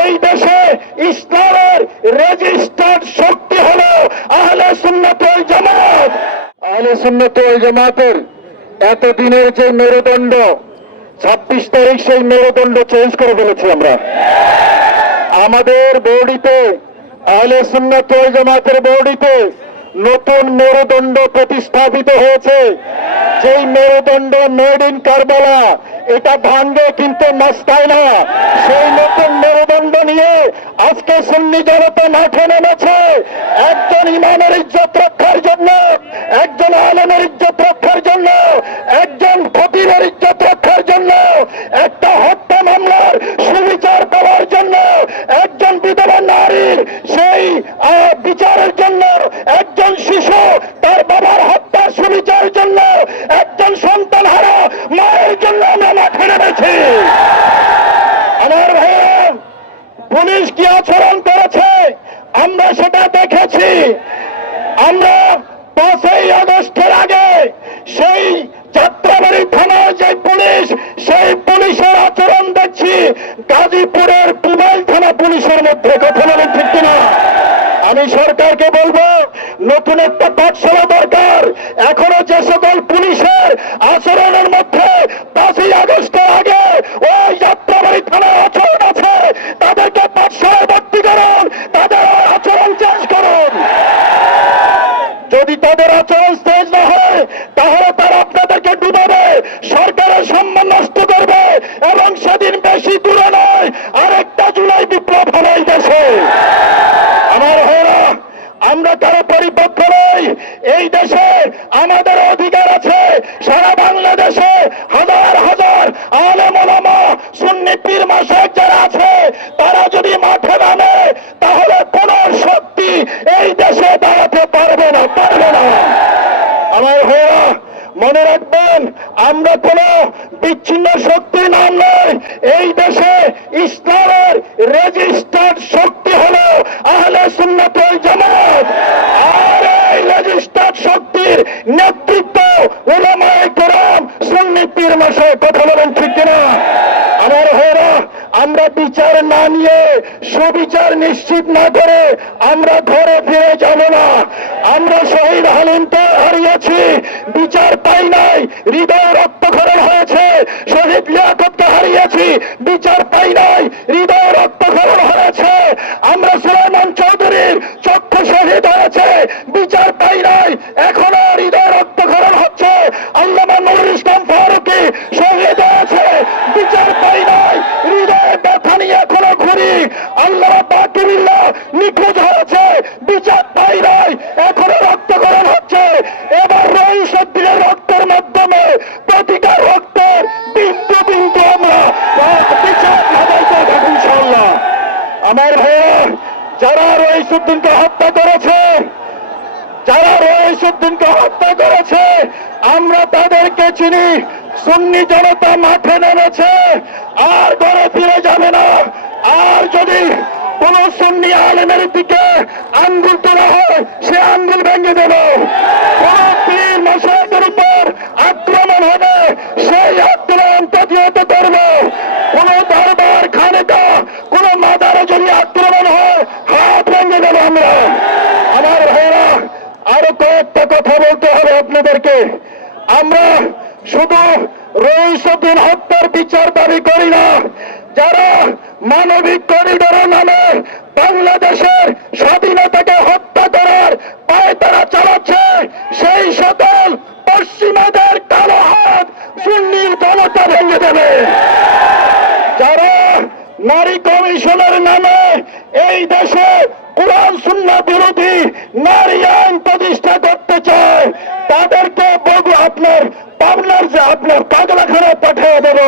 এই দেশে ইসলামের রেজিস্টার্ড শক্তি হলো আহলে সুন্নাত ওয়াল জামাত। আহলে সুন্নাত ওয়াল জামাতের এতদিনের যে মেরুদণ্ড, 26 তারিখ সেই মেরুদণ্ড চেঞ্জ করে ফেলেছি আমরা। আমাদের বডিতে, আহলে সুন্নাত ওয়াল জামাতের বডিতে নতুন মেরুদণ্ড প্রতিস্থাপিত হয়েছে। যেই মেরুদণ্ড মেড ইন কারবালা, এটা ভাঙ্গে কিন্তু মস্কায় না। সেই নতুন মেরুদণ্ড নিয়ে আজকে সুন্নি জনতা মাঠে নেমেছে একজন ইমামের ইজ্জত রক্ষার জন্য, একজন আলেমের ইজ্জত রক্ষার জন্য, একজন ফকিরের ইজ্জত রক্ষার জন্য, একটা হত্যা মামলার সুবিচার পাওয়ার জন্য, একজন বিধবা নারীর সেই বিচারের জন্য, একজন শিশু তার বাবার হত্যার সুবিচারের জন্য, একজন সন্তান হারা মায়ের জন্য আমরা মাঠে নেমেছি। আমার ভাইয়া, পুলিশ কি আচরণ করেছে আমরা সেটা দেখেছি। আমরা 5ই আগস্টের আগে সেই যাত্রাবাড়ি থানার যে পুলিশ, সেই পুলিশের আচরণ দেখছি গাজীপুরের পুবাইল থানা পুলিশের মধ্যে। কথা বলেন ঠিক কিনা? আমি সরকারকে বলবো নতুন একটা পাঠশালা দরকার। এখনো যে সকল পুলিশের আচরণের মধ্যে 5ই আগস্টের আগে ওই যাত্রাবাড়ি থানার আচরণ আছে, তাদেরকে পাঠশালায় ভর্তি করুন, তাদের আচরণ চেঞ্জ করুন। যদি তাদের আচরণ চেঞ্জ না হয় তাহলে তারা আপনাদেরকে ডুবাবে, সরকারের সম্মান নষ্ট করবে, এবং সেদিন বেশি দূরে নয় আরেকটা জুলাই বিপ্লব হবে এই দেশে। আমার ভাইরা, আমরা কারো পরিপক্ষ নই। এই দেশে আমাদের অধিকার আছে। সারা বাংলাদেশে হাজার হাজার আলেম ওলামা সুন্নি পীর মাশায়েখ যারা আছে, তারা যদি মাঠে নামে তাহলে কোন শক্তি এই দেশে দাঁড়াতে পারবে না। আমার ভাইরা, মনে রাখবেন, আমরা কোন বিচ্ছিন্ন শক্তির নাম নয়। এই দেশে ইসলামের রেজিস্টার্ড শক্তি হলো আহলে সুন্নাত ওয়াল জামাত। আর এই রেজিস্টার্ড শক্তির নেতৃত্ব উলামায়ে কেরাম সুন্নি পীর মাশায়েখ। কথা বলেন ঠিক কিনা? আমার ভাইরা, আমরা বিচার না নিয়ে, সুবিচার নিশ্চিত না করে আমরা ঘরে ফিরে যাব না। আমরা শহীদ হালিমকে হারিয়েছি, বিচার পাই নাই, হৃদয় রক্তক্ষরণ হয়েছে। শহীদ লিয়াকতকে হারিয়েছি, বিচার পাই নাই, হৃদয় রক্তক্ষরণ হয়েছে। আমরা সুলাইমান চৌধুরীর চক্ষু শহীদ হয়েছে, বিচার পাই নাই, এখনো হৃদয় রক্তক্ষরণ হচ্ছে। আল্লামা নুরুল ইসলাম ফারুকী শহীদ হয়েছে, বিচার পাই নাই, হৃদয়ে ব্যথা নিয়ে এখনো ঘুরি। আল্লামা বাকিরুল্লাহ নিখোঁজ হয়েছে, বিচার পাই নাই, এখনো রক্তক্ষরণ হচ্ছে। এবার রইসুদ্দিনের রক্তের মাধ্যমে প্রতিটা রক্তের বিন্দু বিন্দু আমরা বিচার আদায় করে থাকি ইনশাআল্লাহ। আমার ভাইয়া, যারা রইসুদ্দিনকে হত্যা করেছে, আমরা তাদেরকে চিনি। সুন্নি জনতা মাঠে নেমেছে, আর ঘরে ফিরে যাবে না। আর যদি কোন সুন্নি আলেমের দিকে আঙ্গুল তোলা হয়, সে আঙ্গুল ভেঙে দেব। কোন পীর মাশায়েখের উপর আক্রমণ হবে, সেই আক্রমণ প্রতিহত করব। কোন দরবার, খানেকা, কোন মাজারে যদি আক্রমণ হয়, হাত ভেঙে দেব আমরা। আমার ভাইরা, আরো কয়েকটা কথা বলতে হবে আপনাদেরকে। আমরা শুধু রইসুদ্দিন হত্যার বিচার দাবি করি না। যারা মানবিক করিডোরের নামে বাংলাদেশের স্বাধীনতাকে হত্যা করার পায়তারা চালাচ্ছে, সেই সকল পশ্চিমাদের কালো হাত সুন্নির জনতা ভেঙে দেবে। যারা নারী কমিশনের নামে এই দেশে কোরআন সুন্নাহ বিরোধী নারী আইন প্রতিষ্ঠা করতে চায়, তাদেরকে আপনার পাগলাখানায় পাঠিয়ে দেব।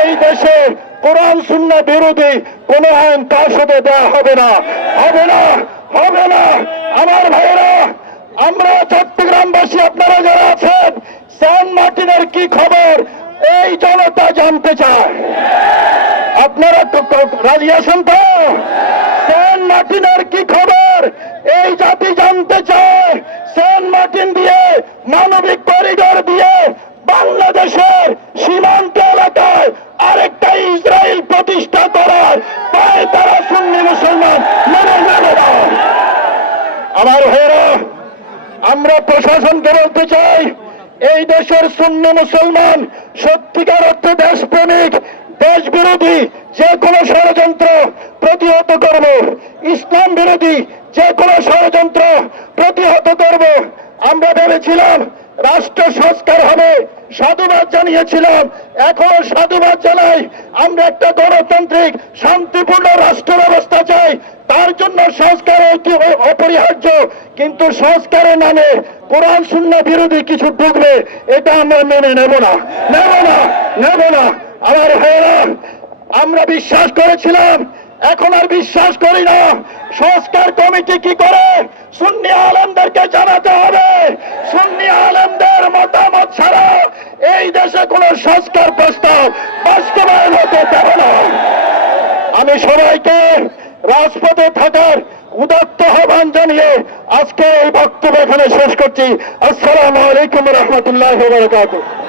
এই দেশে কোরআন সুন্নাহ বিরোধী কোন আইন পাশ হতে দেওয়া হবে না। আমার ভাইয়েরা, আমরা চট্টগ্রামবাসী, আপনারা যারা আছেন, সেন্ট মার্টিনের কি খবর এই জনতা জানতে চায়। আপনারা রাজি আছেন তো? সেন্ট মার্টিনের কি খবর এই জাতি জানতে চায়। সেন্ট মার্টিন দিয়ে, মানবিক করিডোর দিয়ে সীমান্ত এলাকায় আরেকটা ইসরায়েল প্রতিষ্ঠা করার আমার ভাইয়েরা, আমরা প্রশাসনকে বলতে চাই, এই দেশের সুন্নি মুসলমান সত্যিকার অর্থে দেশপ্রেমিক, দেশ বিরোধী যে কোনো ষড়যন্ত্র প্রতিহত করব, ইসলাম বিরোধী যে কোনো ষড়যন্ত্র প্রতিহত করব। আমরা ভেবেছিলাম রাষ্ট্র সংস্কার হবে, সাধুবাদ জানিয়েছিলাম, এখনো সাধুবাদ জানাই। আমরা একটা গণতান্ত্রিক শান্তিপূর্ণ রাষ্ট্র ব্যবস্থা চাই, তার জন্য সংস্কার অপরিহার্য। কিন্তু সংস্কারের নামে কোরআন সুন্নাহ বিরোধী কিছু ঢুকবে, এটা আমরা মেনে নেব না, নেব না, নেব না। আমার ভাইয়েরা, আমরা বিশ্বাস করেছিলাম, এখন আর বিশ্বাস করি না। সংস্কার কমিটি কি করে? সুন্নি আলেমদেরকে জানাতে হবে। সুন্নি আলেমদের মতামত ছাড়া এই দেশে কোন সংস্কার প্রস্তাব বাস্তবায়ন হতে দেব না। আমি সবাইকে রাজপথে থাকার উদাত্ত আহ্বান জানিয়ে আজকে এই বক্তব্য এখানে শেষ করছি। আসসালামু আলাইকুম ওয়া রাহমাতুল্লাহি ওয়া বারাকাতুহু।